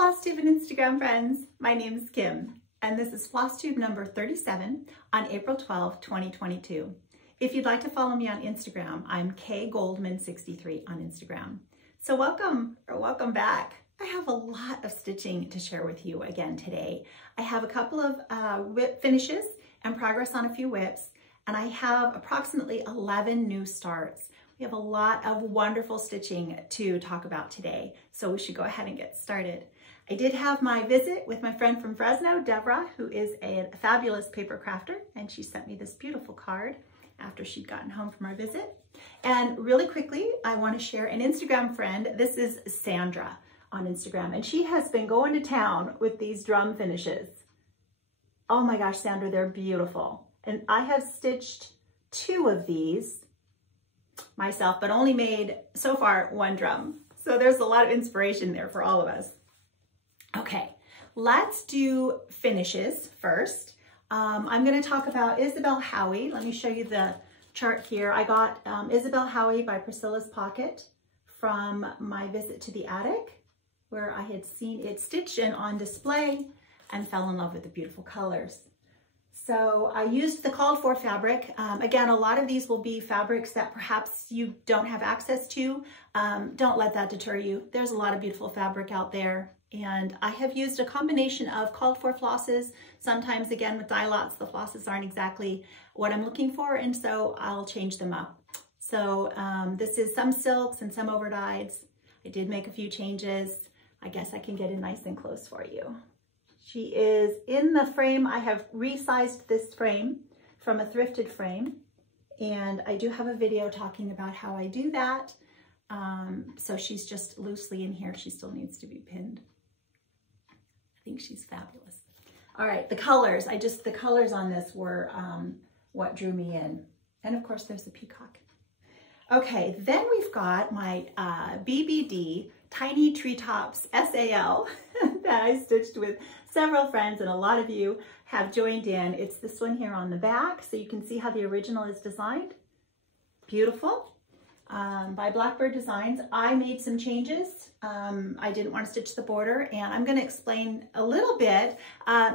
Flosstube and Instagram friends. My name is Kim, and this is Flosstube number 37 on April 12, 2022. If you'd like to follow me on Instagram, I'm kgoldman63 on Instagram. So welcome back. I have a lot of stitching to share with you again today. I have a couple of whip finishes and progress on a few whips, and I have approximately 11 new starts. We have a lot of wonderful stitching to talk about today, so we should go ahead and get started. I did have my visit with my friend from Fresno, Deborah, who is a fabulous paper crafter, and she sent me this beautiful card after she'd gotten home from our visit. And really quickly, I want to share an Instagram friend. This is Sandra on Instagram, and she has been going to town with these drum finishes. Oh my gosh, Sandra, they're beautiful. And I have stitched 2 of these myself, but only made so far 1 drum. So there's a lot of inspiration there for all of us. Okay, let's do finishes first. I'm going to talk about Isabelle Howie. Let me show you the chart here. I got Isabelle Howie by Priscilla's Pocket from my visit to the attic, where I had seen it stitched and on display and fell in love with the beautiful colors. So I used the called for fabric. Again, a lot of these will be fabrics that perhaps you don't have access to. Don't let that deter you. There's a lot of beautiful fabric out there. And I have used a combination of called for flosses. Sometimes, again, with dye lots, the flosses aren't exactly what I'm looking for, and so I'll change them up. So this is some silks and some overdyes. I did make a few changes. I guess I can get it nice and close for you. She is in the frame. I have resized this frame from a thrifted frame, and I do have a video talking about how I do that. So she's just loosely in here. She still needs to be pinned. I think she's fabulous. All right, the colors. The colors on this were what drew me in. And of course, there's the peacock. Okay, then we've got my BBD Tiny Treetops SAL that I stitched with several friends, and a lot of you have joined in. It's this one here on the back, so you can see how the original is designed. Beautiful. By Blackbird Designs. I made some changes. I didn't want to stitch the border, and I'm going to explain a little bit.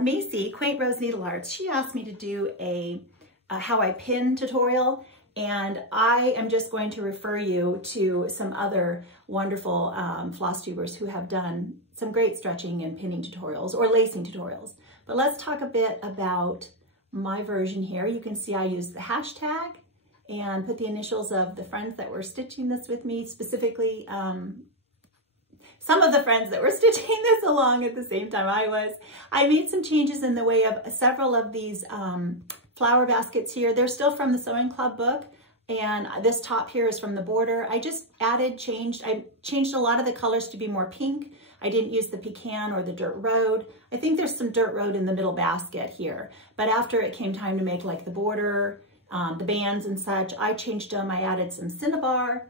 Macy, Quaint Rose Needle Arts, she asked me to do a how I pin tutorial, and I am just going to refer you to some other wonderful floss tubers who have done some great stretching and pinning tutorials or lacing tutorials. But let's talk a bit about my version here. You can see I used the hashtag and put the initials of the friends that were stitching this with me, specifically some of the friends that were stitching this along at the same time I was. I made some changes in the way of several of these flower baskets here. They're still from the Sewing Club book, and this top here is from the border. I just I changed a lot of the colors to be more pink. I didn't use the pecan or the dirt road. I think there's some dirt road in the middle basket here, but after it came time to make like the border, the bands and such, I changed them. I added some cinnabar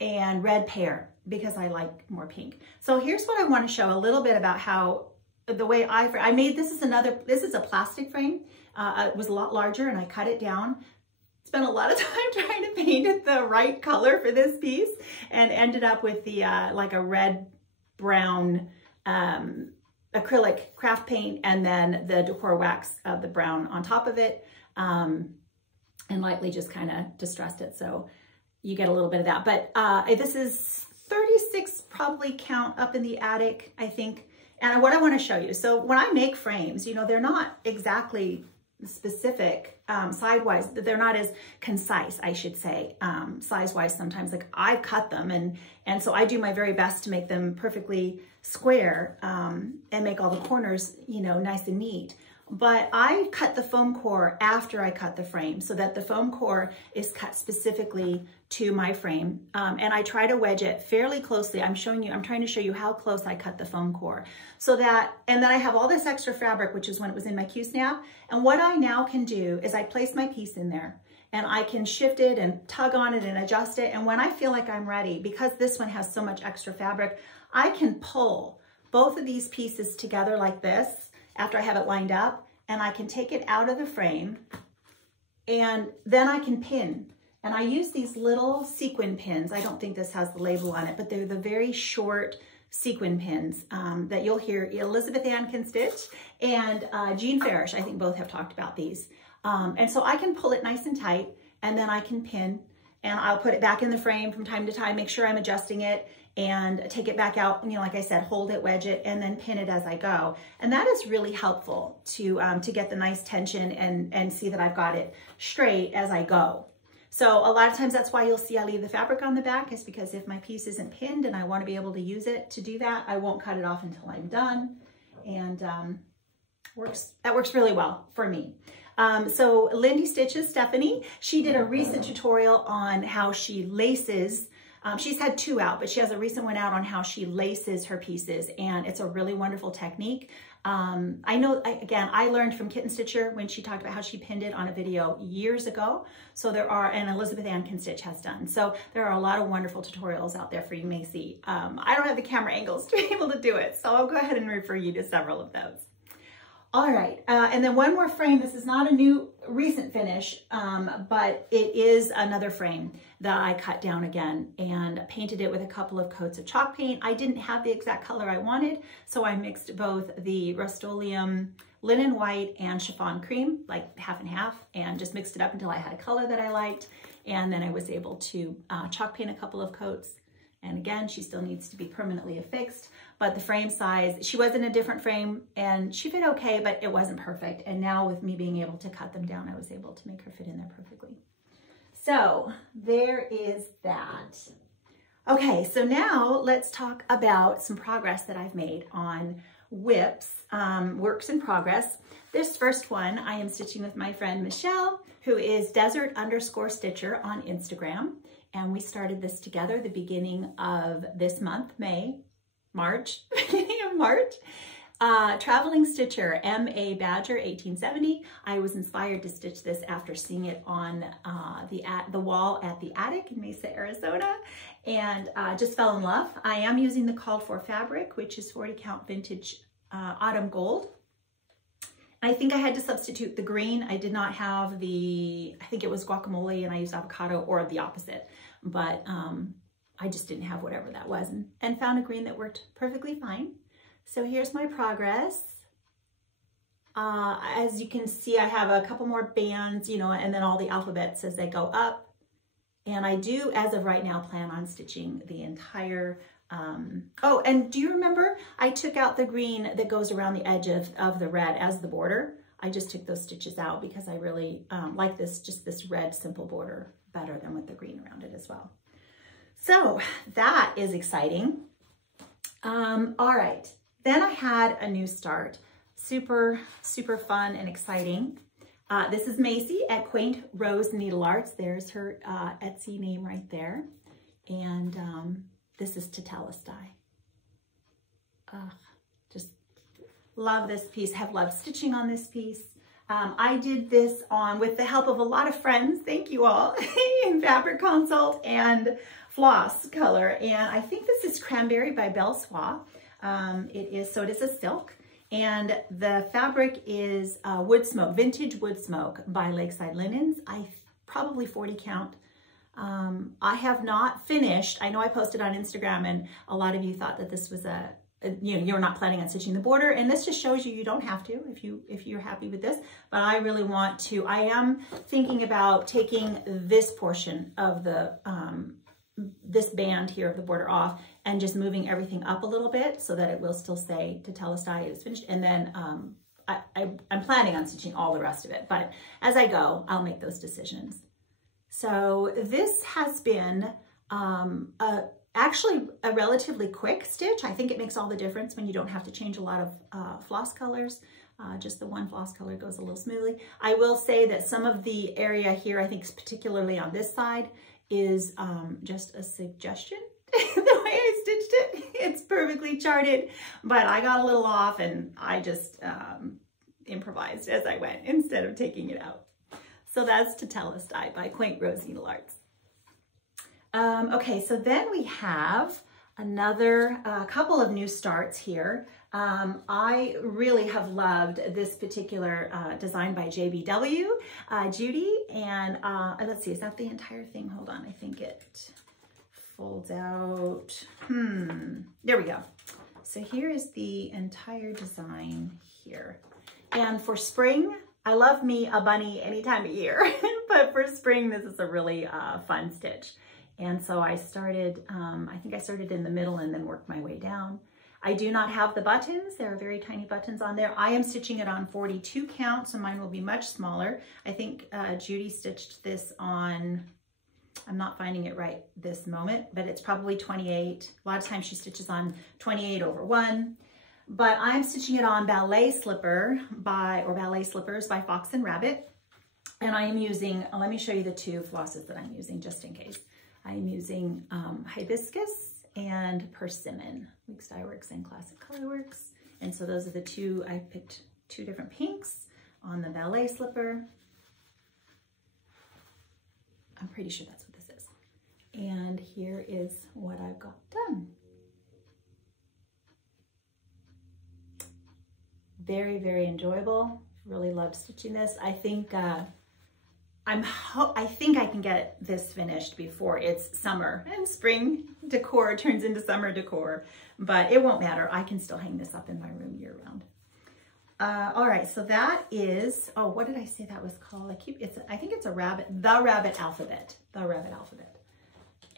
and red pear because I like more pink. So here's what I want to show a little bit about how the way I made this is a plastic frame. It was a lot larger, and I cut it down. Spent a lot of time trying to paint it the right color for this piece, and ended up with the like a red brown acrylic craft paint, and then the decor wax of the brown on top of it. And lightly just kind of distressed it, so you get a little bit of that. But this is 36 probably count up in the attic, I think. And what I want to show you, so when I make frames, you know, they're not exactly specific size-wise. They're not as concise, I should say, size-wise sometimes. Like I cut them, and so I do my very best to make them perfectly square and make all the corners, you know, nice and neat. But I cut the foam core after I cut the frame, so that the foam core is cut specifically to my frame. And I try to wedge it fairly closely. I'm trying to show you how close I cut the foam core, so that, and then I have all this extra fabric, which is when it was in my Q-snap. And what I now can do is I place my piece in there, and I can shift it and tug on it and adjust it. And when I feel like I'm ready, because this one has so much extra fabric, I can pull both of these pieces together like this after I have it lined up, and I can take it out of the frame, and then I can pin. And I use these little sequin pins. I don't think this has the label on it, but they're the very short sequin pins that you'll hear ElizabethAnnCanStitch and Jean Farish, I think both have talked about these. And so I can pull it nice and tight, and then I can pin, and I'll put it back in the frame from time to time, make sure I'm adjusting it, and take it back out, you know, like I said, hold it, wedge it, and then pin it as I go. And that is really helpful to get the nice tension and see that I've got it straight as I go. So a lot of times that's why you'll see I leave the fabric on the back, is because if my piece isn't pinned and I want to be able to use it to do that, I won't cut it off until I'm done. And that works really well for me. So Lindy Stitches, Stephanie, she did a recent tutorial on how she laces. She's had 2 out, but she has a recent one out on how she laces her pieces, and it's a really wonderful technique. I know, again, I learned from KittenStitcher when she talked about how she pinned it on a video years ago. So there are, and ElizabethAnnCanStitch has done. So there are a lot of wonderful tutorials out there for you may see. I don't have the camera angles to be able to do it, so I'll go ahead and refer you to several of those. All right, and then one more frame. This is not a new recent finish, but it is another frame that I cut down again and painted it with a couple of coats of chalk paint. I didn't have the exact color I wanted, so I mixed both the Rust-Oleum linen white and chiffon cream, like half and half, and just mixed it up until I had a color that I liked. And then I was able to chalk paint a couple of coats. And again, she still needs to be permanently affixed, but the frame size, she was in a different frame and she fit okay, but it wasn't perfect. And now with me being able to cut them down, I was able to make her fit in there perfectly. So there is that. Okay, so now let's talk about some progress that I've made on whips, works in progress. This first one I am stitching with my friend Michelle, who is desert_stitcher on Instagram. And we started this together the beginning of this month, beginning of March. Traveling Stitcher, M.A. Badger, 1870. I was inspired to stitch this after seeing it on the wall at the attic in Mesa, Arizona, and just fell in love. I am using the called for fabric, which is 40 count vintage autumn gold. I think I had to substitute the green. I did not have I think it was guacamole and I used avocado, or the opposite, but I just didn't have whatever that was, and found a green that worked perfectly fine. So here's my progress. As you can see, I have a couple more bands, you know, and then all the alphabets as they go up. And I do, as of right now, plan on stitching the entire oh, and do you remember I took out the green that goes around the edge of the red as the border? I just took those stitches out because I really like just this red simple border better than with the green around it as well. So that is exciting. All right, then I had a new start. Super, super fun and exciting. This is Macy at Quaint Rose Needle Arts. There's her Etsy name right there. And this is Tetelestai. Just love this piece, have loved stitching on this piece. I did this with the help of a lot of friends, thank you all, in Fabric Consult and Floss Color. And I think this is Cranberry by Belle Soie. It is a silk. And the fabric is Wood Smoke, Vintage Wood Smoke by Lakeside Linens. Probably 40 count. I have not finished. I know I posted on Instagram and a lot of you thought that this was you're not planning on stitching the border, and this just shows you don't have to if you're happy with this, but I really want to. I am thinking about taking this portion of the this band here of the border off and just moving everything up a little bit so that it will still say Tetelestai is finished, and then I'm planning on stitching all the rest of it, but as I go, I'll make those decisions. So this has been actually a relatively quick stitch. I think it makes all the difference when you don't have to change a lot of floss colors. Just the one floss color goes a little smoothly. I will say that some of the area here, I think particularly on this side, is just a suggestion. The way I stitched it, it's perfectly charted, but I got a little off and I just improvised as I went instead of taking it out. So that's Tetelestai by Quaint Rose Needle Arts. Okay, so then we have another couple of new starts here. I really have loved this particular design by JBW, Judy, and let's see, is that the entire thing? Hold on, I think it folds out. There we go. So here is the entire design here. And for spring, I love me a bunny any time of year, but for spring, this is a really fun stitch. And so I started, I think I started in the middle and then worked my way down. I do not have the buttons. There are very tiny buttons on there. I am stitching it on 42 count, so mine will be much smaller. I think Judy stitched this on, I'm not finding it right this moment, but it's probably 28. A lot of times she stitches on 28/1. But I'm stitching it on ballet slippers by Fox and Rabbit. And I am using, let me show you the two flosses that I'm using just in case. I'm using Hibiscus and Persimmon, Weeks Dye Works and Classic Colorworks. And so those are the two, I picked two different pinks on the ballet slipper. I'm pretty sure that's what this is. And here is what I've got done. Very, very enjoyable. Really loved stitching this. I think I think I can get this finished before it's summer and spring decor turns into summer decor, but it won't matter. I can still hang this up in my room year round. All right, so that is, oh, what did I say that was called? I think it's the Rabbit Alphabet.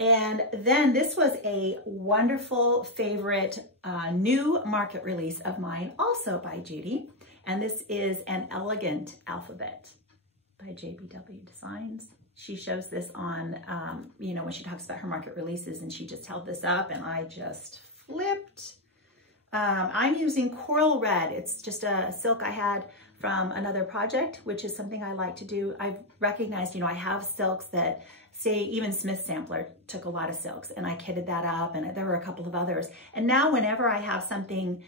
And then this was a wonderful favorite new market release of mine, also by Judy. And this is An Elegant Alphabet by JBW Designs. She shows this on, you know, when she talks about her market releases, and she just held this up and I just flipped. I'm using Coral Red. It's just a silk I had from another project, which is something I like to do. I've recognized, you know, I have silks that, say, even Smith Sampler took a lot of silks, and I kitted that up, and there were a couple of others. And now whenever I have something,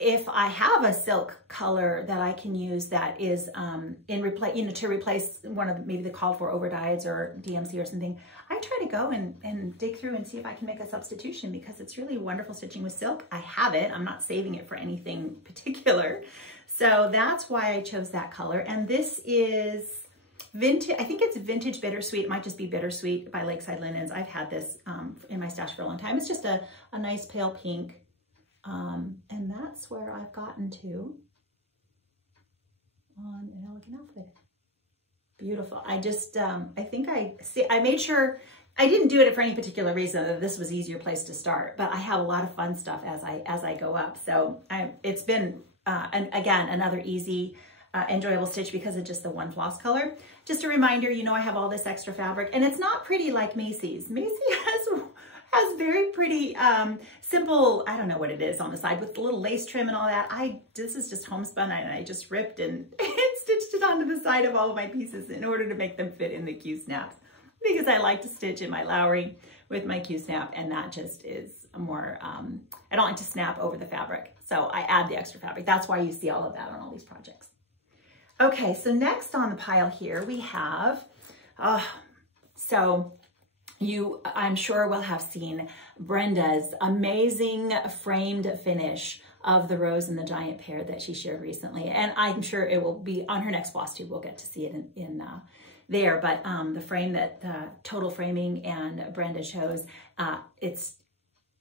if I have a silk color that I can use that is to replace one of maybe the called for overdyes or DMC or something, I try to go and dig through and see if I can make a substitution, because it's really wonderful stitching with silk. I have it. I'm not saving it for anything particular. So that's why I chose that color. And this is vintage. I think it's Vintage Bittersweet. It might just be Bittersweet by Lakeside Linens. I've had this in my stash for a long time. It's just a nice pale pink. And that's where I've gotten to on An Elegant Alphabet. Beautiful. I just, I think I made sure, I didn't do it for any particular reason. This was an easier place to start, but I have a lot of fun stuff as I go up. So it's been, again, another easy, enjoyable stitch because of just the one floss color. Just a reminder, you know, I have all this extra fabric, and it's not pretty like Macy's. Macy's has very pretty simple, I don't know what it is on the side with the little lace trim and all that. This is just homespun, and I just ripped and stitched it onto the side of all of my pieces in order to make them fit in the Q-snaps, because I like to stitch in my Lowry with my Q-snap, and that just is more, I don't like to snap over the fabric. So I add the extra fabric. That's why you see all of that on all these projects. Okay, so next on the pile here we have, I'm sure will have seen Brenda's amazing framed finish of the Rose and the Giant Pear that she shared recently. And I'm sure it will be on her next Flosstube. We'll get to see it in there. But the frame that Total Framing and Brenda chose, it's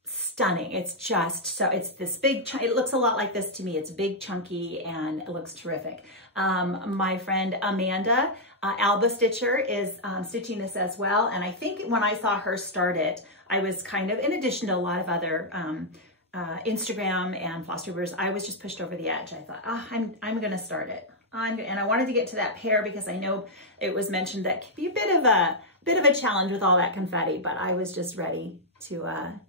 stunning. It's just, so it's this big, it looks a lot like this to me. It's big, chunky, and it looks terrific. My friend Amanda, Alba Stitcher, is stitching this as well. And I think when I saw her start it, I was kind of, in addition to a lot of other Instagram and Flosstubers, I was just pushed over the edge. I thought, I'm going to start it. And I wanted to get to that pear because I know it was mentioned that could be a bit of a challenge with all that confetti, but I was just ready to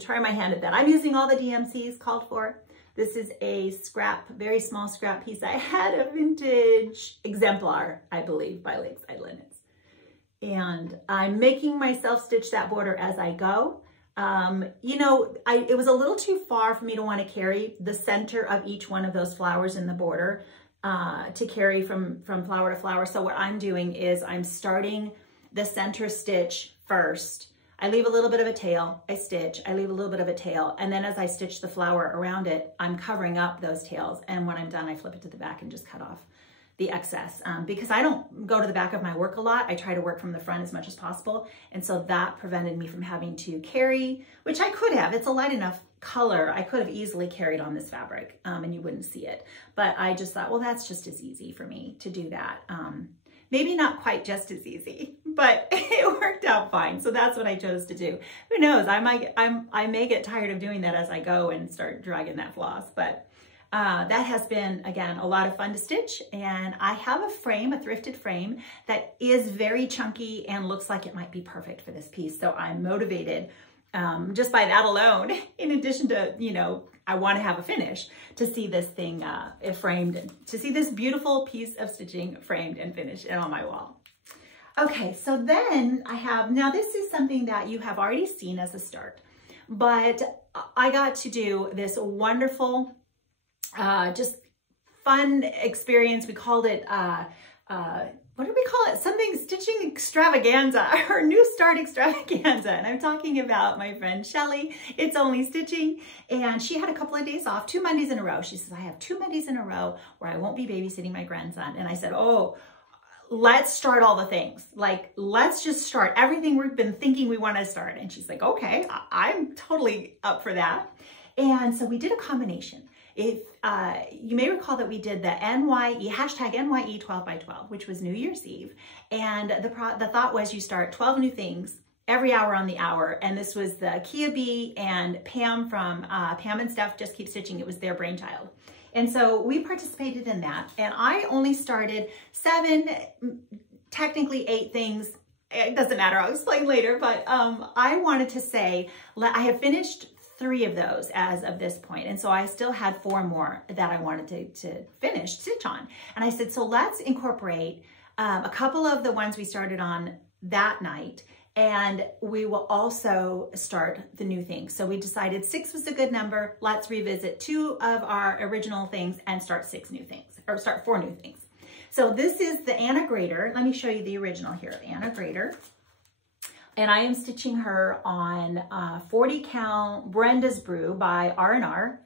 try my hand at that. I'm using all the DMCs called for. This is a scrap, very small scrap piece. I had a vintage exemplar, I believe, by Lakeside Linens. And I'm making myself stitch that border as I go. You know, it was a little too far for me to want to carry the center of each one of those flowers in the border to carry from flower to flower. So what I'm doing is I'm starting the center stitch first. I leave a little bit of a tail, I stitch, I leave a little bit of a tail, and then as I stitch the flower around it, I'm covering up those tails, and when I'm done, I flip it to the back and just cut off the excess because I don't go to the back of my work a lot. I try to work from the front as much as possible. And so that prevented me from having to carry, which I could have. It's a light enough color. I could have easily carried on this fabric and you wouldn't see it. But I just thought, well, that's just as easy for me to do that. Maybe not quite just as easy, but it worked out fine. So that's what I chose to do. Who knows? I may get tired of doing that as I go and start dragging that floss, but that has been, again, a lot of fun to stitch. And I have a frame, a thrifted frame that is very chunky and looks like it might be perfect for this piece. So I'm motivated just by that alone, in addition to, you know, I want to have a finish to see this thing framed, to see this beautiful piece of stitching framed and finished and on my wall. Okay, so then I have, now this is something that you have already seen as a start, but I got to do this wonderful, just fun experience. We called it, what did we call it? Something stitching extravaganza, or new start extravaganza. And I'm talking about my friend Shelly. It's only stitching. And she had a couple of days off, 2 Mondays in a row. She says, I have 2 Mondays in a row where I won't be babysitting my grandson. And I said, oh, let's start all the things. Like, let's just start everything we've been thinking we want to start. And she's like, okay, I'm totally up for that. And so we did a combination. If you may recall that we did the NYE, hashtag NYE 12 by 12, which was New Year's Eve. And the thought was you start 12 new things every hour on the hour. And this was the Kia B and Pam from Pam and Steph Just Keep Stitching. It was their brainchild. And so we participated in that. And I only started 7, technically 8 things. It doesn't matter, I'll explain later. But I wanted to say, I have finished 3 of those as of this point. And so I still had 4 more that I wanted to finish, stitch on. And I said, so let's incorporate a couple of the ones we started on that night, and we will also start the new things. So we decided 6 was a good number. Let's revisit 2 of our original things and start 6 new things, or start 4 new things. So this is the Anna Grader. Let me show you the original here, Anna Grader. And I am stitching her on 40 count Brenda's Brew by R&R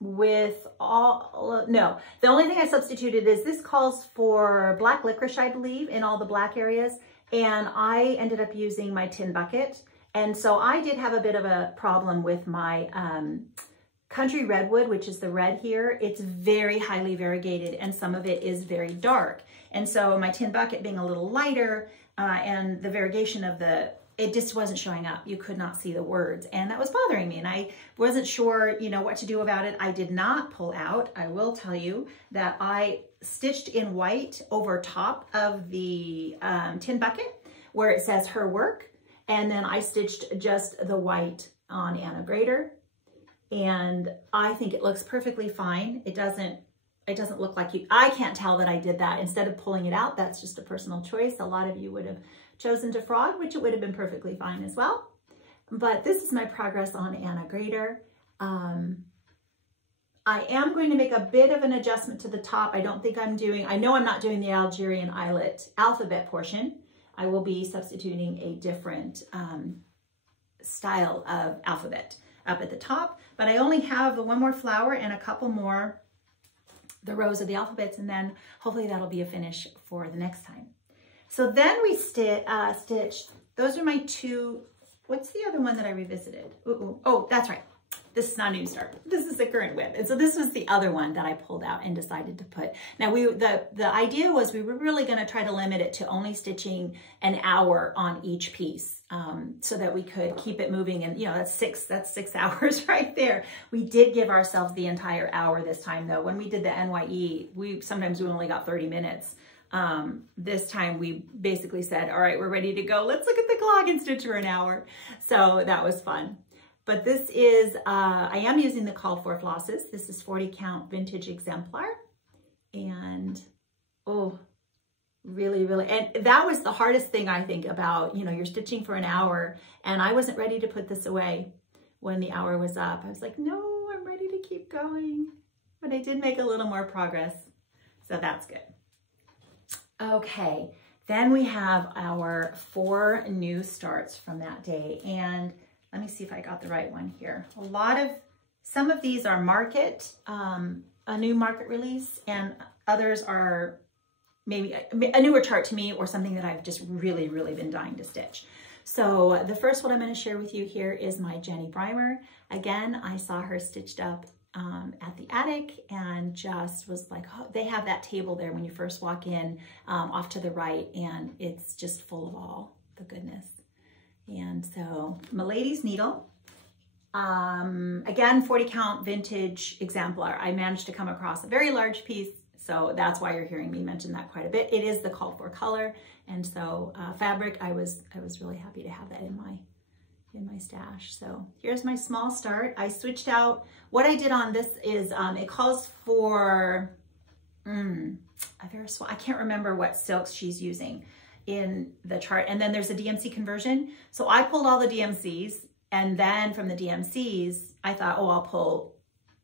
with all, no, the only thing I substituted is this calls for black licorice, I believe, in all the black areas. And I ended up using my tin bucket. And so I did have a bit of a problem with my Country Redwood, which is the red here. It's very highly variegated and some of it is very dark. And so my tin bucket being a little lighter, and the variegation of it just wasn't showing up. You could not see the words, and that was bothering me. And I wasn't sure, you know, what to do about it. I did not pull out. I will tell you that I stitched in white over top of the tin bucket where it says her work. And then I stitched just the white on Anna Grader. And I think it looks perfectly fine. It doesn't look like I can't tell that I did that. Instead of pulling it out, that's just a personal choice. A lot of you would have chosen to frog, which it would have been perfectly fine as well. But this is my progress on Anna Grader. I am going to make a bit of an adjustment to the top. I know I'm not doing the Algerian eyelet alphabet portion. I will be substituting a different style of alphabet up at the top, but I only have 1 more flower and a couple more the rows of the alphabets, and then hopefully that'll be a finish for the next time. So then we stitched, those are my 2, what's the other one that I revisited? Oh, that's right. This is not a new start. This is the current whip. And so this was the other one that I pulled out and decided to put. Now the idea was we were really gonna try to limit it to only stitching an hour on each piece so that we could keep it moving. And you know, that's 6 hours right there. We did give ourselves the entire hour this time though. When we did the NYE, sometimes we only got 30 minutes. This time we basically said, all right, we're ready to go. Let's look at the clock and stitch for an hour. So that was fun. But this is, I am using the call for flosses. This is 40 count vintage exemplar. And, oh, really, really, and that was the hardest thing I think about, you know, you're stitching for an hour and I wasn't ready to put this away when the hour was up. I was like, no, I'm ready to keep going. But I did make a little more progress. So that's good. Okay, then we have our 4 new starts from that day. And let me see if I got the right one here. Some of these are market, a new market release, and Others are maybe a newer chart to me or something that I've just really, really been dying to stitch. So the first one I'm going to share with you here is my Jenny Brimer. Again, I saw her stitched up at the attic and just was like, oh, they have that table there when you first walk in off to the right, and it's just full of all the goodness. And so Milady's needle, again, 40 count vintage exemplar. I managed to come across a very large piece, so that's why you're hearing me mention that quite a bit. It is the called for color, and so fabric, I was really happy to have that in my stash. So here's my small start. I switched out, what I did on this is, it calls for, I can't remember what silks she's using in the chart. And then there's a DMC conversion. So I pulled all the DMCs, and then from the DMCs, I thought, oh, I'll pull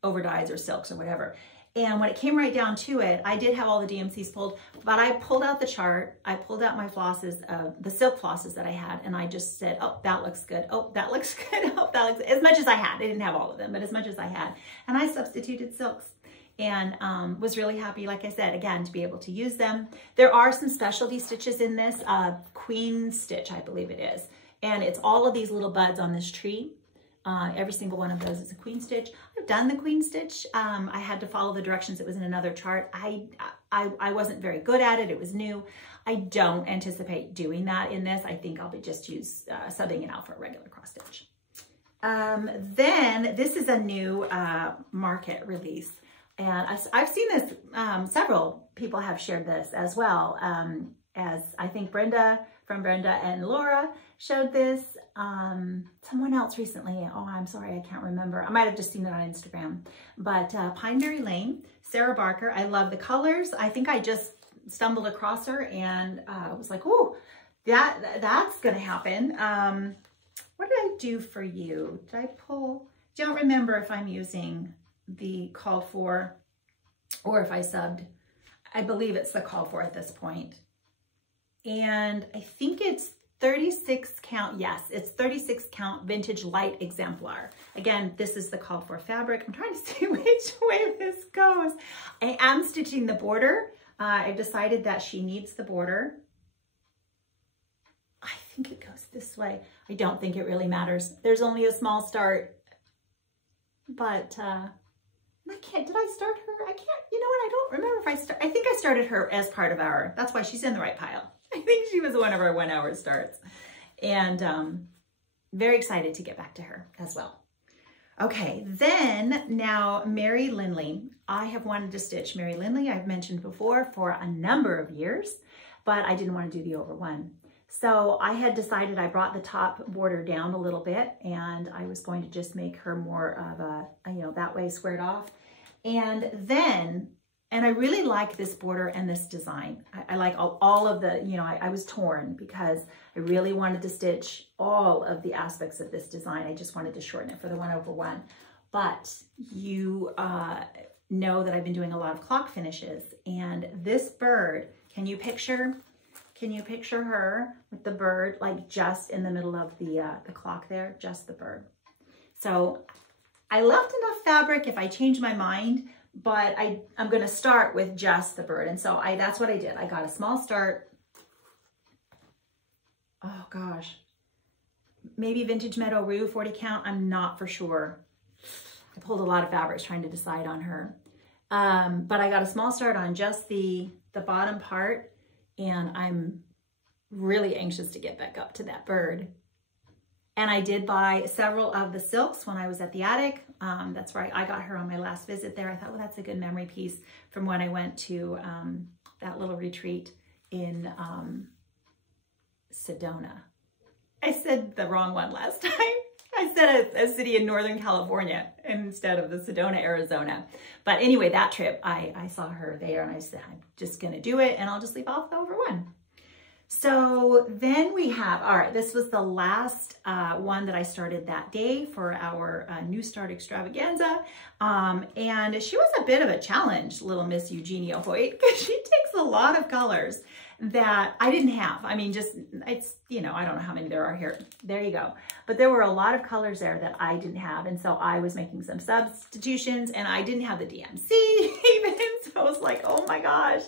overdyes or silks or whatever. And when it came right down to it, I did have all the DMCs pulled, but I pulled out the chart. I pulled out my flosses, the silk flosses that I had, and I just said, oh, that looks good. Oh, that looks good. Oh, that looks good. As much as I had. I didn't have all of them, but as much as I had. And I substituted silks and was really happy, like I said, again, to be able to use them. There are some specialty stitches in this, Queen Stitch, I believe it is. And it's all of these little buds on this tree. Every single one of those is a Queen Stitch. I've done the Queen Stitch. I had to follow the directions. It was in another chart. I wasn't very good at it. It was new. I don't anticipate doing that in this. I think I'll be just subbing it out for a regular cross stitch. Then this is a new market release. And I've seen this, several people have shared this as well. As I think Brenda and Laura showed this. Someone else recently, oh, I'm sorry, I can't remember. I might have just seen it on Instagram. But Pineberry Lane, Sarah Barker, I love the colors. I think I just stumbled across her and was like, oh, that's gonna happen. What did I do for you? Did I pull? Don't remember if I'm using the call for or if I subbed. I believe it's the call for at this point. And I think it's 36 count. Yes, it's 36 count vintage light exemplar. Again, this is the call for fabric. I'm trying to see which way this goes. I am stitching the border. I've decided that she needs the border. I think it goes this way. I don't think it really matters. There's only a small start, but I can't, did I start her? I can't, you know what? I don't remember if I think I started her as part of our, that's why she's in the right pile. I think she was one of our 1 hour starts, and very excited to get back to her as well. Okay, then now Mary Lindley. I have wanted to stitch Mary Lindley, I've mentioned before, for a number of years, but I didn't want to do the over one. So I had decided, I brought the top border down a little bit, and I was going to just make her more of a, you know, that way squared off. And then, and I really like this border and this design. I like all of the, you know, I was torn because I really wanted to stitch all of the aspects of this design. I just wanted to shorten it for the 1 over 1. But you know that I've been doing a lot of clock finishes, and this bird, can you picture her with the bird like just in the middle of the clock there, just the bird. So I left enough fabric if I change my mind, but I'm going to start with just the bird. And so that's what I did. I got a small start. Oh gosh, maybe Vintage Meadow Rue 40 count. I'm not for sure. I pulled a lot of fabrics trying to decide on her. But I got a small start on just the bottom part, and I'm really anxious to get back up to that bird. And I did buy several of the silks when I was at the attic. That's where I got her on my last visit there. I thought, well, that's a good memory piece from when I went to that little retreat in Sedona. I said the wrong one last time. I said a city in Northern California instead of the Sedona, Arizona. But anyway, that trip, I saw her there, and I said, I'm just going to do it, and I'll just leave off the over one. So then we have, all right, this was the last one that I started that day for our New Start Extravaganza. And she was a bit of a challenge, little Miss Eugenia Hoyt, because she takes a lot of colors. that I didn't have. I mean, just, it's, you know, I don't know how many there are here. There you go. But there were a lot of colors there that I didn't have. And so I was making some substitutions, and I didn't have the DMC even. So I was like, oh my gosh.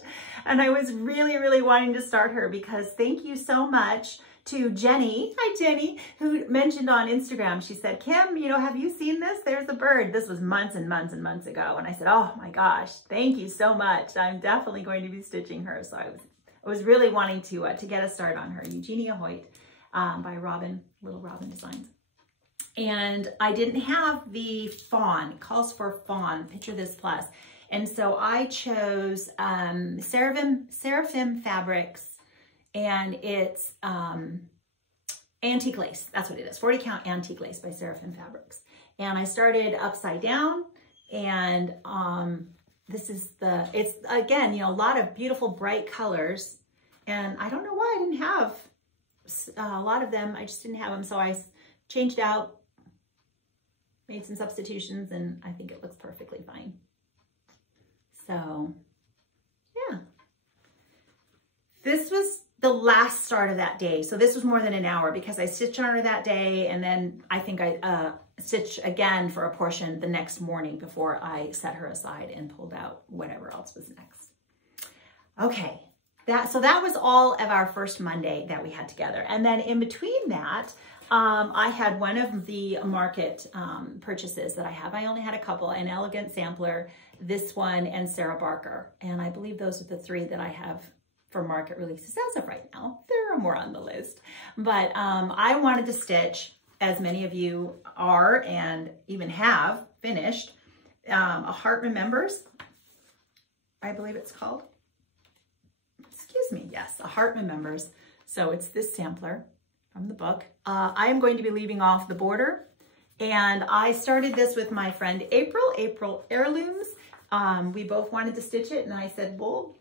And I was really, really wanting to start her, because thank you so much to Jenny, hi Jenny, who mentioned on Instagram. She said, Kim, you know, have you seen this? There's a bird. This was months and months and months ago. And I said, oh my gosh, thank you so much. I'm definitely going to be stitching her. So I was really wanting to get a start on her. Eugenia Hoyt by Little Robin Designs. And I didn't have the fawn. It calls for fawn, Picture This Plus. And so I chose Seraphim Fabrics, and it's antique lace. That's what it is, 40 count antique lace by Seraphim Fabrics. And I started upside down, and this is it's again, you know, a lot of beautiful bright colors. And I don't know why I didn't have a lot of them. I just didn't have them. So I changed out, made some substitutions, and I think it looks perfectly fine. So yeah, this was the last start of that day. So this was more than an hour, because I stitched on her that day, and then I think I stitched again for a portion the next morning before I set her aside and pulled out whatever else was next. Okay, so that was all of our first Monday that we had together. And then in between that, I had one of the market purchases that I have. I only had a couple, an Elegant Sampler, this one, and Sarah Barker. And I believe those are the three that I have for market releases as of right now. There are more on the list. But I wanted to stitch, as many of you are and even have finished, A Heart Remembers, I believe it's called. Excuse me, yes, A Heart Remembers. So it's this sampler from the book. I am going to be leaving off the border, and I started this with my friend April Heirlooms. We both wanted to stitch it, and I said, well,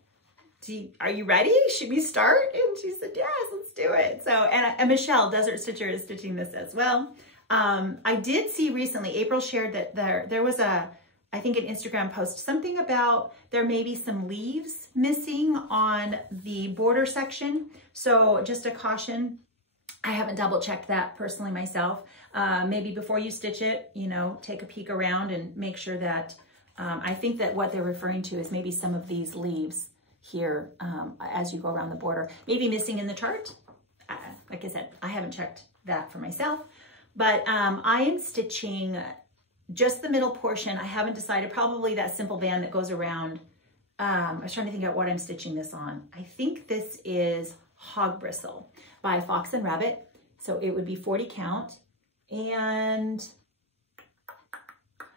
are you ready? Should we start? And she said, yes, let's do it. So, and Michelle, Desert Stitcher, is stitching this as well. I did see recently, April shared that there was I think an Instagram post, something about there may be some leaves missing on the border section. So just a caution. I haven't double checked that personally myself. Maybe before you stitch it, you know, take a peek around and make sure that, I think that what they're referring to is maybe some of these leaves here as you go around the border, maybe missing in the chart. Like I said, I haven't checked that for myself, but I am stitching just the middle portion. I haven't decided, probably that simple band that goes around. I was trying to think out what I'm stitching this on. I think this is Hog Bristle by Fox and Rabbit. So it would be 40 count. And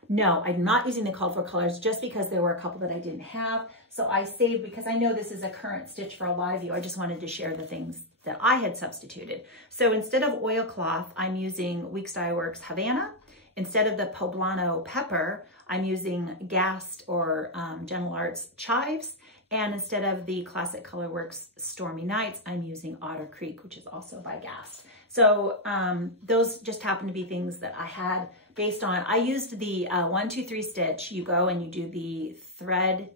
no, I'm not using the called for colors, just because there were a couple that I didn't have. So I saved, because I know this is a current stitch for a lot of you. I just wanted to share the things that I had substituted. So instead of oilcloth, I'm using Weeks Dye Works Havana. Instead of the Poblano Pepper, I'm using Gast or Gentle Arts Chives. And instead of the Classic Colorworks Stormy Nights, I'm using Otter Creek, which is also by Gast. So those just happen to be things that I had based on, I used the 1, 2, 3 stitch. You go and you do the thread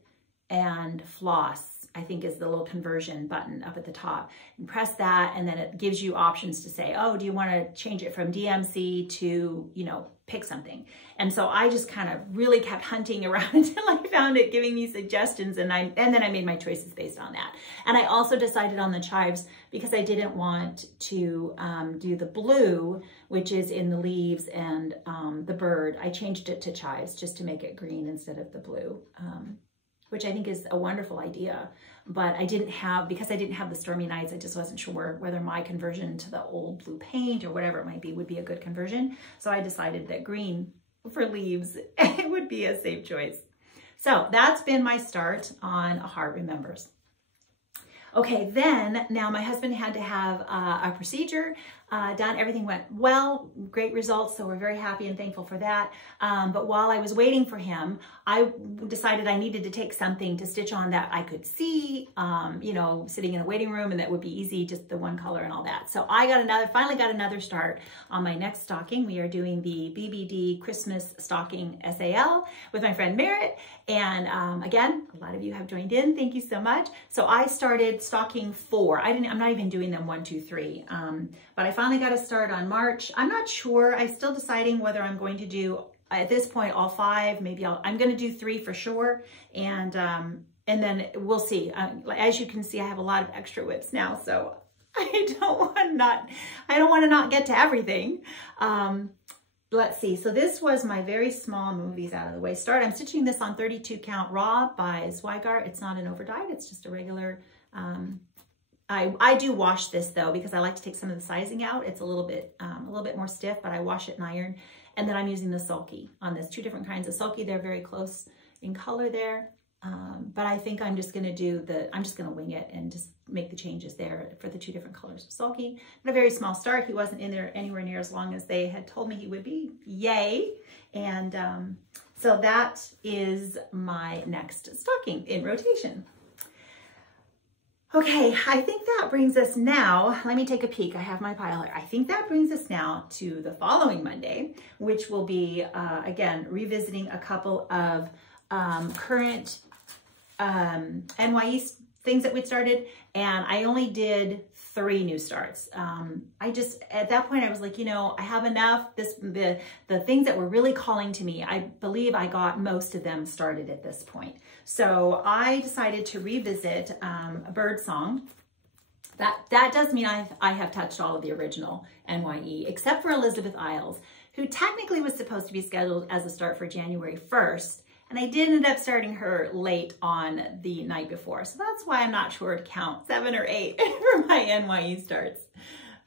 and floss, I think is the little conversion button up at the top, and press that, and then it gives you options to say, oh, do you want to change it from DMC to, you know, pick something. And so I just kind of really kept hunting around until I found it giving me suggestions, and then I made my choices based on that. And I also decided on the chives because I didn't want to do the blue, which is in the leaves, and the bird. I changed it to chives just to make it green instead of the blue, which I think is a wonderful idea. But I didn't have, because I didn't have the Stormy Nights, I just wasn't sure whether my conversion to the old blue paint or whatever it might be would be a good conversion. So I decided that green for leaves, it would be a safe choice. So that's been my start on A Heart Remembers. Okay, then now my husband had to have a procedure. done. Everything went well, great results, so we're very happy and thankful for that. But while I was waiting for him, I decided I needed to take something to stitch on that I could see, you know, sitting in a waiting room, and that would be easy, just the one color and all that. So I finally got another start on my next stocking. We are doing the BBD Christmas Stocking SAL with my friend Merritt. And again, a lot of you have joined in. Thank you so much. So I started stocking 4. I'm not even doing them 1, 2, 3. But I finally got to start on March. I'm not sure. I'm still deciding whether I'm going to do, at this point, all 5. Maybe I'm going to do 3 for sure. And then we'll see. As you can see, I have a lot of extra whips now, so I don't want to not get to everything. Let's see. So this was my very small, move these out of the way, start. I'm stitching this on 32 count raw by Zweigart. It's not an overdyed. It's just a regular. I do wash this though, because I like to take some of the sizing out. It's a little bit more stiff, but I wash it in iron. And then I'm using the sulky on this. 2 different kinds of sulky. They're very close in color there. But I think I'm just going to I'm just going to wing it and just make the changes there for the 2 different colors of sulky. And a very small start. He wasn't in there anywhere near as long as they had told me he would be. Yay. And so that is my next stocking in rotation. Okay, I think that brings us now, let me take a peek. I have my pile here. I think that brings us now to the following Monday, which will be, again, revisiting a couple of current NYE things that we'd started, and I only did 3 new starts. At that point I was like, you know, I have enough. The things that were really calling to me, I believe I got most of them started at this point. So I decided to revisit Bird Song. That does mean I have touched all of the original NYE, except for Elizabeth Isles, who technically was supposed to be scheduled as a start for January 1st. And I did end up starting her late on the night before. So that's why I'm not sure to count 7 or 8 for my NYE starts.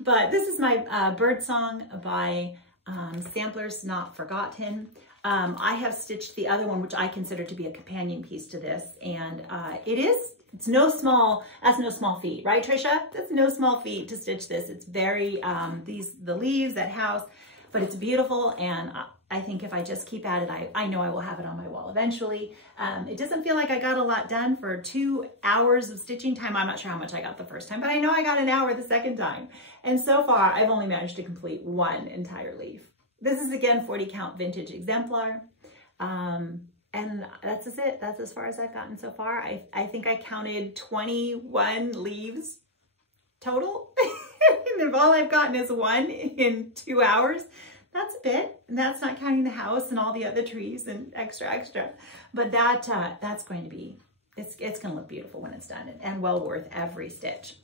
But this is my Bird Song by Samplers Not Forgotten. I have stitched the other one, which I consider to be a companion piece to this. And it's no small, that's no small feat, right, Trisha? That's no small feat to stitch this. It's very, the leaves, that house, but it's beautiful. And I think if I just keep at it, I know I will have it on my wall eventually. It doesn't feel like I got a lot done for 2 hours of stitching time. I'm not sure how much I got the first time, but I know I got an hour the second time. And so far, I've only managed to complete 1 entire leaf. This is, again, 40 count vintage exemplar. And that's just it. That's as far as I've gotten so far. I think I counted 21 leaves total. And if all I've gotten is 1 in 2 hours, that's a bit, and that's not counting the house and all the other trees and extra. But that's going to be, it's going to look beautiful when it's done, and well worth every stitch.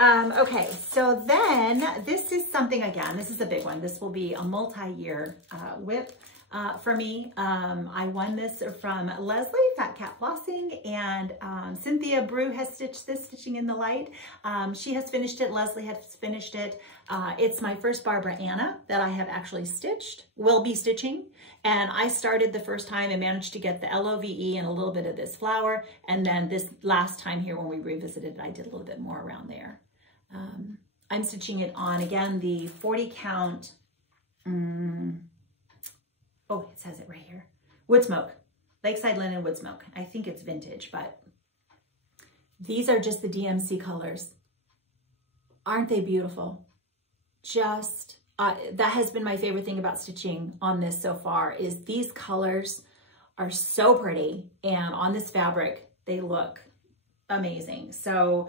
Okay, so then this is something, again, this is a big one. This will be a multi-year whip for me. I won this from Leslie, Fat Cat Flossing, and Cynthia Brew has stitched this, Stitching in the Light. She has finished it. Leslie has finished it. It's my first Barbara Anna that I have actually stitched, will be stitching. And I started the first time and managed to get the LOVE and a little bit of this flower. And then this last time here when we revisited it, I did a little bit more around there. I'm stitching it on, again, the 40 count, oh, it says it right here, Wood Smoke, Lakeside Linen Wood Smoke. I think it's vintage, but these are just the DMC colors. Aren't they beautiful? Just, that has been my favorite thing about stitching on this so far, is these colors are so pretty, and on this fabric, they look amazing. So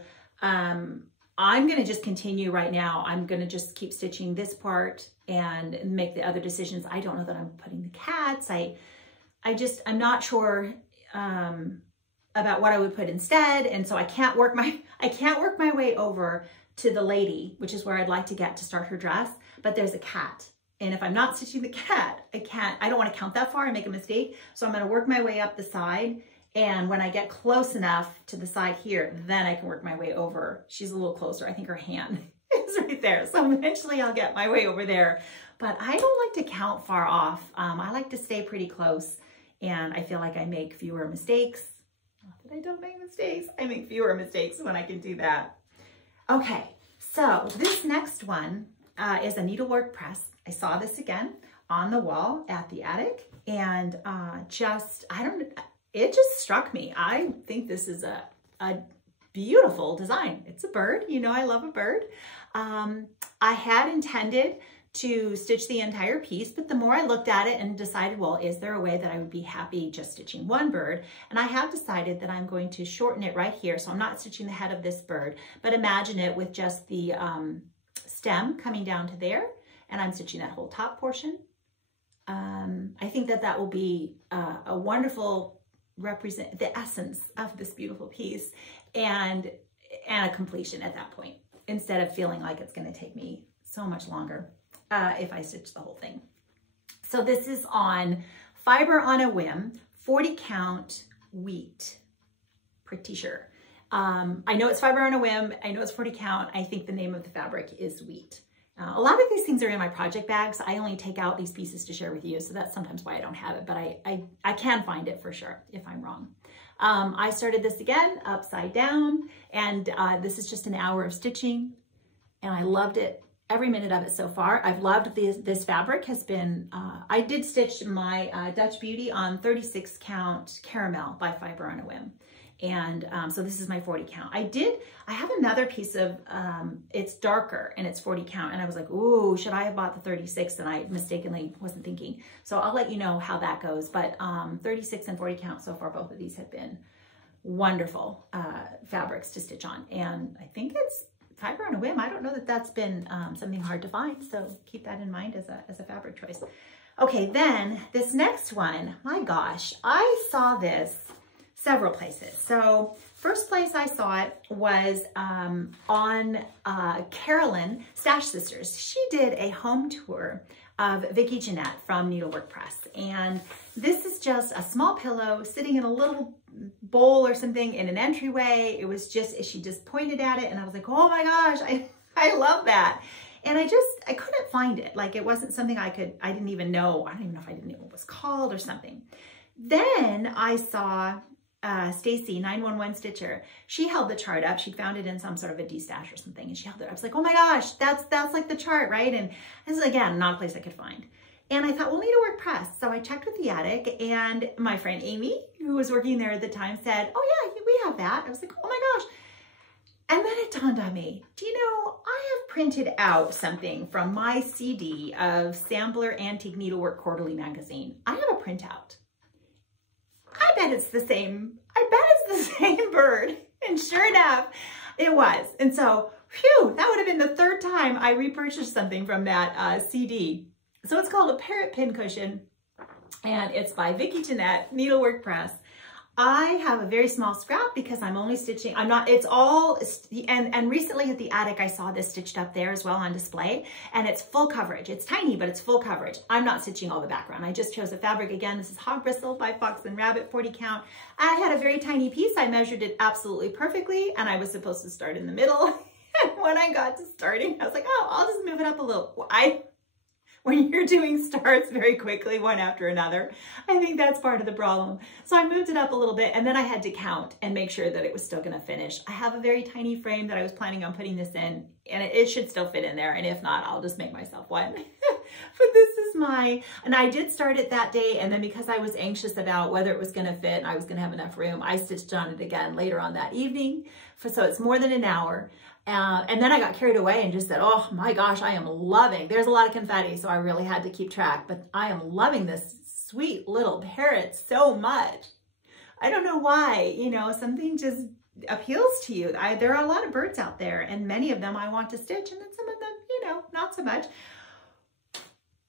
I'm gonna just continue right now. I'm gonna just keep stitching this part and make the other decisions. I don't know that I'm putting the cats. I'm not sure about what I would put instead. And so I can't work my way over to the lady, which is where I'd like to get to start her dress, but there's a cat. And if I'm not stitching the cat, I don't want to count that far and make a mistake. So I'm going to work my way up the side. And when I get close enough to the side here, then I can work my way over. She's a little closer. I think her hand is right there. So eventually I'll get my way over there. But I don't like to count far off. I like to stay pretty close. And I feel like I make fewer mistakes. Not that I don't make mistakes. I make fewer mistakes when I can do that. Okay, so this next one is a needlework press. I saw this again on the wall at the attic, and it just struck me. I think this is a beautiful design. It's a bird, you know, I love a bird. I had intended to stitch the entire piece, but the more I looked at it and decided, well, is there a way that I would be happy just stitching one bird? And I have decided that I'm going to shorten it right here. So I'm not stitching the head of this bird, but imagine it with just the stem coming down to there, and I'm stitching that whole top portion. I think that that will be a wonderful represent the essence of this beautiful piece, and a completion at that point, instead of feeling like it's going to take me so much longer if I stitch the whole thing. So this is on Fiber on a Whim, 40 count wheat, pretty sure. I know it's Fiber on a Whim. I know it's 40 count. I think the name of the fabric is wheat. A lot of these things are in my project bags. I only take out these pieces to share with you, so that's sometimes why I don't have it, but I can find it for sure if I'm wrong. I started this again upside down, and this is just an hour of stitching, and I loved it. Every minute of it so far. I've loved this fabric. Has been, I did stitch my Dutch Beauty on 36 count caramel by Fiber on a Whim. And so this is my 40 count. I have another piece of, it's darker and it's 40 count. And I was like, ooh, should I have bought the 36? And I mistakenly wasn't thinking. So I'll let you know how that goes. But 36 and 40 count so far, both of these have been wonderful fabrics to stitch on. And I think it's Fiber on a Whim. I don't know that that's been something hard to find. So keep that in mind as a fabric choice. Okay, then this next one, my gosh, I saw this several places. So first place I saw it was on Carolyn Stash Sisters. She did a home tour of Vicki Jeanette from Needlework Press. And this is just a small pillow sitting in a little bowl or something in an entryway. It was just, she just pointed at it and I was like, oh my gosh, I love that. And I couldn't find it. Like it wasn't something I didn't even know. I don't even know if I didn't know what it was called or something. Then I saw Stacy, 911 Stitcher. She held the chart up. She found it in some sort of a D-stash or something. And she held it up. I was like, oh my gosh, that's like the chart, right? And this is, again, not a place I could find. And I thought, well, Needlework Press. So I checked with the attic, and my friend Amy, who was working there at the time, said, oh yeah, we have that. I was like, oh my gosh. And then it dawned on me, do you know, I have printed out something from my CD of Sampler Antique Needlework Quarterly Magazine. I have a printout. I bet it's the same. I bet it's the same bird. And sure enough, it was. And so, phew, that would have been the third time I repurchased something from that CD. So it's called a Parrot Pin Cushion, and it's by Vicki Jeanette, Needlework Press. I have a very small scrap because I'm only stitching, it's all, and recently at the attic, I saw this stitched up there as well on display, and it's full coverage. It's tiny, but it's full coverage. I'm not stitching all the background. I just chose a fabric. Again, this is Hog Bristle by Fox and Rabbit, 40 count. I had a very tiny piece. I measured it absolutely perfectly, and I was supposed to start in the middle. And when I got to starting, I was like, oh, I'll just move it up a little. When you're doing starts very quickly, one after another, I think that's part of the problem. So I moved it up a little bit, and then I had to count and make sure that it was still gonna finish. I have a very tiny frame that I was planning on putting this in, and it should still fit in there, and if not, I'll just make myself one. But this is and I did start it that day, and then because I was anxious about whether it was gonna fit and I was gonna have enough room, I stitched on it again later on that evening, so it's more than an hour. And then I got carried away and just said, oh my gosh, I am loving, there's a lot of confetti, so I really had to keep track, but I am loving this sweet little parrot so much. I don't know why, you know, something just appeals to you. There are a lot of birds out there, and many of them I want to stitch, and then some of them, you know, not so much.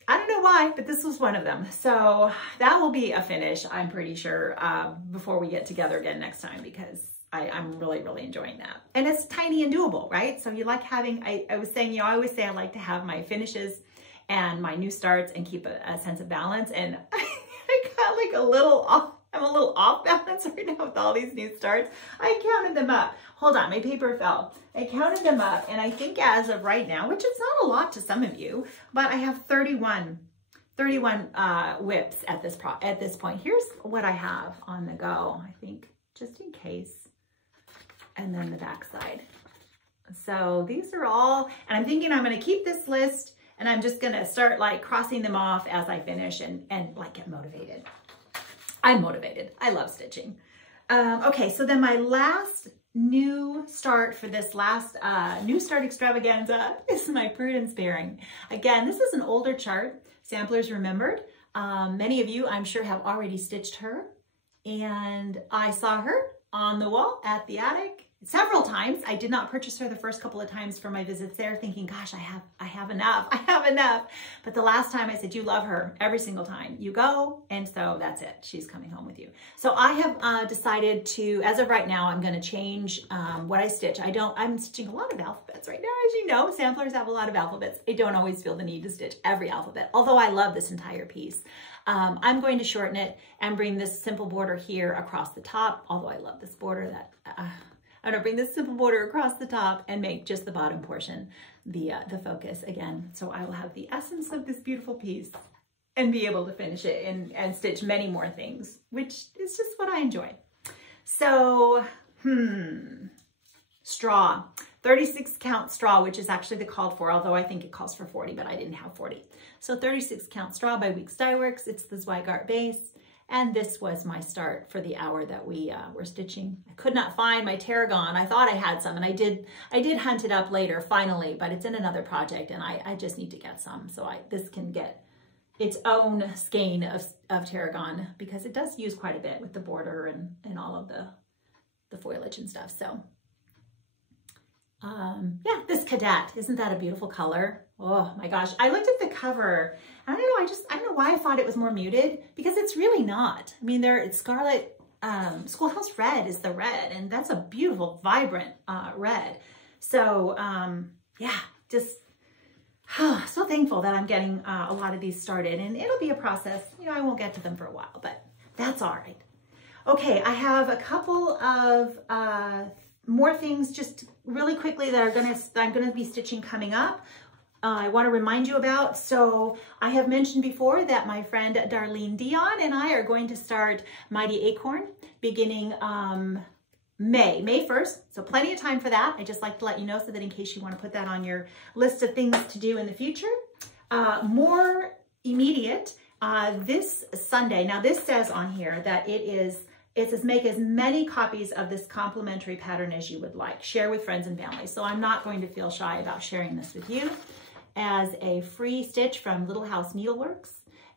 I don't know why, but this was one of them. So that will be a finish, I'm pretty sure, before we get together again next time, because I'm really, really enjoying that. And it's tiny and doable, right? So you like having, I was saying, you know, I always say I like to have my finishes and my new starts and keep a sense of balance. And I got like I'm a little off balance right now with all these new starts. I counted them up. Hold on, my paper fell. I counted them up, and I think as of right now, which is not a lot to some of you, but I have 31 whips at this point. Here's what I have on the go, I think, just in case. And then the back side. So these are all, and I'm thinking I'm going to keep this list and I'm just going to start like crossing them off as I finish and like get motivated. I'm motivated. I love stitching. Okay, so then my last new start for this last new start extravaganza is my Prudence Bearing. Again, this is an older chart. Samplers remembered. Many of you, I'm sure, have already stitched her. And I saw her on the wall at the attic several times. I did not purchase her the first couple of times for my visits there, thinking, gosh, I have enough. I have enough. But the last time I said, you love her every single time you go. And so that's it. She's coming home with you. So I have decided to, as of right now, I'm going to change what I stitch. I'm stitching a lot of alphabets right now. As you know, samplers have a lot of alphabets. I don't always feel the need to stitch every alphabet, although I love this entire piece. I'm going to shorten it and bring this simple border here across the top, although I love this border. I'm going to bring this simple border across the top and make just the bottom portion the focus again. So I will have the essence of this beautiful piece and be able to finish it and stitch many more things, which is just what I enjoy. So, straw, 36 count straw, which is actually the called for, although I think it calls for 40, but I didn't have 40. So 36 count straw by Weeks Dye Works. It's the Zweigart base. And this was my start for the hour that we were stitching. I could not find my tarragon. I thought I had some, and I did hunt it up later finally, but it's in another project and I just need to get some. So this can get its own skein of tarragon because it does use quite a bit with the border and all of the foliage and stuff. So yeah, this Cadet, isn't that a beautiful color? Oh my gosh. I looked at the cover. I don't know. I don't know why I thought it was more muted because it's really not. I mean, it's scarlet, Schoolhouse Red is the red, and that's a beautiful, vibrant red. So yeah, just so thankful that I'm getting a lot of these started, and it'll be a process. You know, I won't get to them for a while, but that's all right. Okay, I have a couple of more things just really quickly that I'm gonna be stitching coming up. I want to remind you about. So I have mentioned before that my friend Darlene Dion and I are going to start Mighty Acorn beginning May 1st. So plenty of time for that. I just like to let you know so that in case you want to put that on your list of things to do in the future. More immediate, this Sunday. Now this says on here that it says make as many copies of this complimentary pattern as you would like. Share with friends and family. So I'm not going to feel shy about sharing this with you as a free stitch from Little House Needleworks.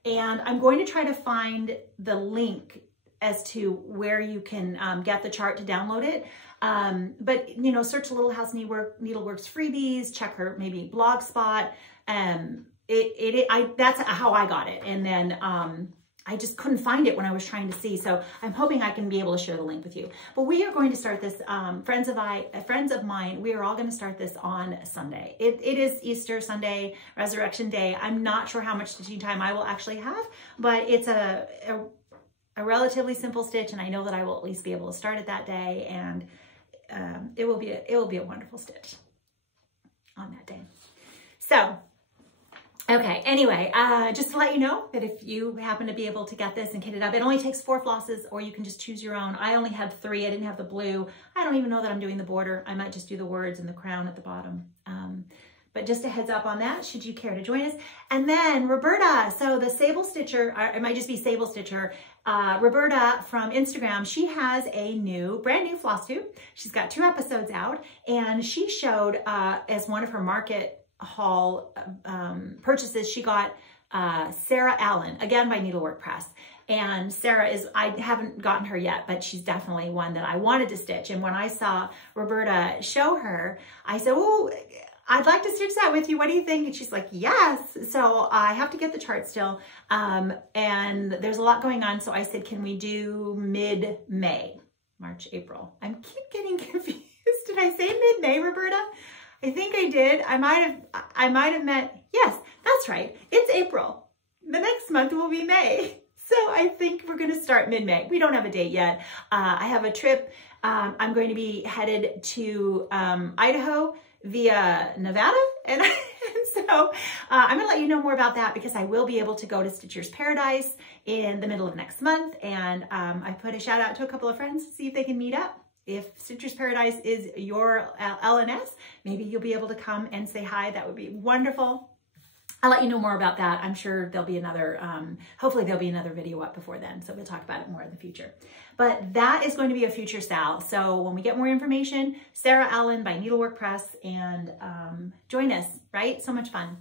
And I'm going to try to find the link as to where you can get the chart to download it. But, you know, search Little House Needleworks freebies, check her maybe Blogspot. That's how I got it. And then I just couldn't find it when I was trying to see. So I'm hoping I can be able to share the link with you. But we are going to start this, friends of mine, we are all going to start this on Sunday. It is Easter Sunday, Resurrection Day. I'm not sure how much stitching time I will actually have, but it's a relatively simple stitch, and I know that I will at least be able to start it that day, and it will be a wonderful stitch on that day. So, okay, anyway, just to let you know that if you happen to be able to get this and kit it up, it only takes 4 flosses, or you can just choose your own. I only had 3. I didn't have the blue. I don't even know that I'm doing the border. I might just do the words and the crown at the bottom. But just a heads up on that, should you care to join us. And then Roberta, so the Sable Stitcher, or it might just be Sable Stitcher, Roberta from Instagram, she has a brand new Flosstube. She's got 2 episodes out, and she showed as one of her market haul purchases, she got Sarah Allen, again by Needlework Press. And Sarah I haven't gotten her yet, but she's definitely one that I wanted to stitch. And when I saw Roberta show her, I said, oh, I'd like to stitch that with you. What do you think? And she's like, yes. So I have to get the chart still. And there's a lot going on. So I said, can we do mid-May, March, April? I keep getting confused. Did I say mid-May, Roberta? I think I did. I might have meant, yes, that's right. It's April. The next month will be May. So I think we're going to start mid-May. We don't have a date yet. I have a trip. I'm going to be headed to Idaho via Nevada. And so I'm going to let you know more about that because I will be able to go to Stitcher's Paradise in the middle of next month. And I put a shout out to a couple of friends to see if they can meet up. if Stitcher's Paradise is your LNS, maybe you'll be able to come and say hi. That would be wonderful. I'll let you know more about that. I'm sure there'll be another, hopefully there'll be another video up before then. So we'll talk about it more in the future. But that is going to be a future Sal. So when we get more information, Sarah Allen by Needlework Press, and join us, right? So much fun.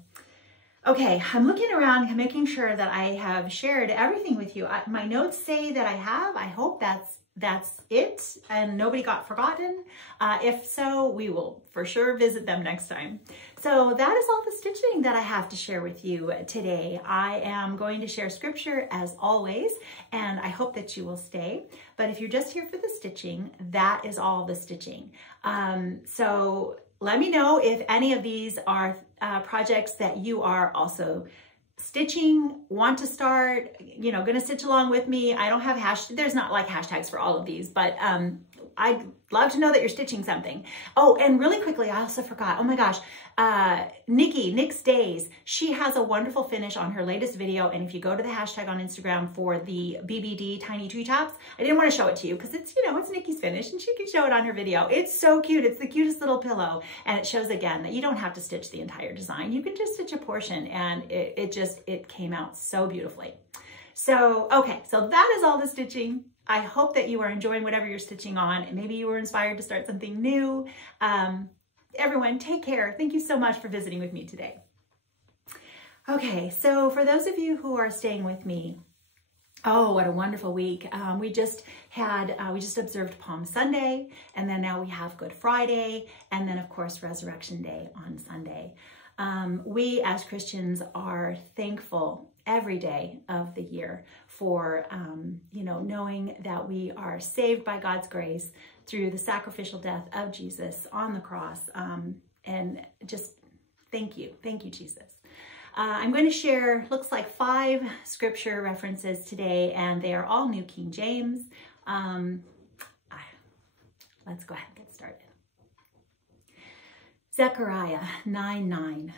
Okay, I'm looking around, making sure that I have shared everything with you. My notes say that I have. I hope that's it and nobody got forgotten. If so, we will for sure visit them next time. So that is all the stitching that I have to share with you today. I am going to share scripture as always, and I hope that you will stay. But if you're just here for the stitching, that is all the stitching. So let me know if any of these are projects that you are also stitching, want to start, you know, gonna stitch along with me. I don't have there's not like hashtags for all of these, but I'd love to know that you're stitching something. Oh, and really quickly, I also forgot, oh my gosh, Nick's Days, she has a wonderful finish on her latest video, and if you go to the hashtag on Instagram for the BBD Tiny Treetops, I didn't want to show it to you because it's, you know, it's Nikki's finish and she can show it on her video. It's so cute. It's the cutest little pillow, and it shows again that you don't have to stitch the entire design. You can just stitch a portion, and it came out so beautifully. So, okay, so that is all the stitching. I hope that you are enjoying whatever you're stitching on, and maybe you were inspired to start something new. Everyone, take care. Thank you so much for visiting with me today. Okay, so for those of you who are staying with me, oh, what a wonderful week. We just observed Palm Sunday, and then now we have Good Friday, and then of course Resurrection Day on Sunday. We as Christians are thankful every day of the year for, you know, knowing that we are saved by God's grace through the sacrificial death of Jesus on the cross. And just thank you, Jesus. I'm going to share, looks like 5 scripture references today, and they are all New King James. Let's go ahead and get started. Zechariah 9:9.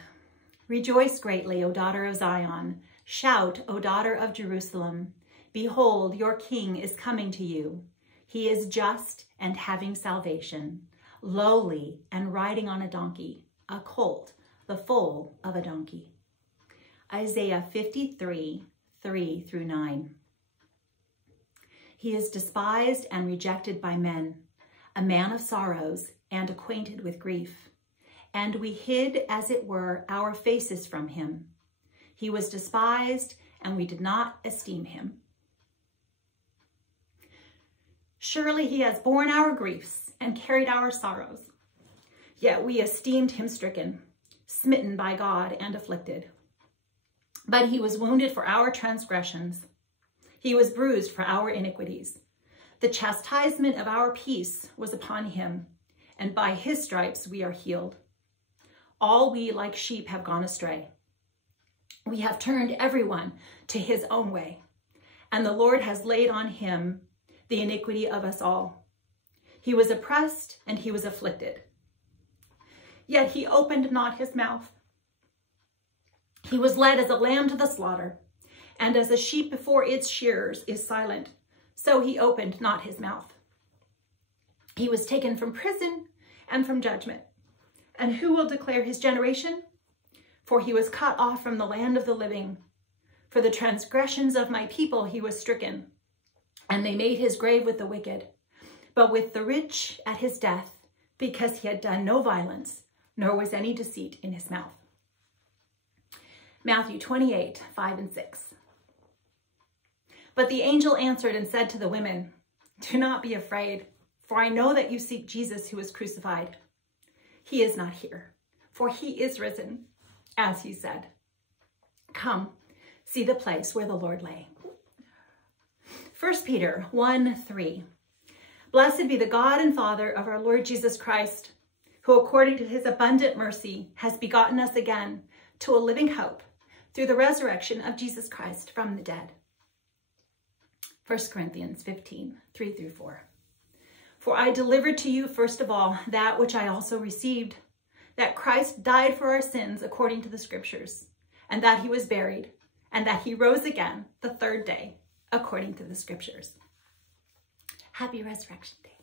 Rejoice greatly, O daughter of Zion. Shout, O daughter of Jerusalem. Behold, your king is coming to you. He is just and having salvation, lowly and riding on a donkey, a colt, the foal of a donkey. Isaiah 53:3-9. He is despised and rejected by men, a man of sorrows and acquainted with grief. And we hid, as it were, our faces from him. He was despised, and we did not esteem him. Surely he has borne our griefs and carried our sorrows. Yet we esteemed him stricken, smitten by God, and afflicted. But he was wounded for our transgressions. He was bruised for our iniquities. The chastisement of our peace was upon him, and by his stripes we are healed. All we like sheep have gone astray. We have turned everyone to his own way, and the Lord has laid on him the iniquity of us all. He was oppressed and he was afflicted, yet he opened not his mouth. He was led as a lamb to the slaughter, and as a sheep before its shearers is silent, so he opened not his mouth. He was taken from prison and from judgment. And who will declare his generation? For he was cut off from the land of the living. For the transgressions of my people he was stricken, and they made his grave with the wicked, but with the rich at his death, because he had done no violence, nor was any deceit in his mouth. Matthew 28:5-6. But the angel answered and said to the women, do not be afraid, for I know that you seek Jesus who was crucified. He is not here, for he is risen, as he said. Come, see the place where the Lord lay. 1 Peter 1:3. Blessed be the God and Father of our Lord Jesus Christ, who according to his abundant mercy has begotten us again to a living hope through the resurrection of Jesus Christ from the dead. 1 Corinthians 15:3-4. For I delivered to you first of all that which I also received, that Christ died for our sins according to the scriptures, and that he was buried, and that he rose again the third day according to the scriptures. Happy Resurrection Day.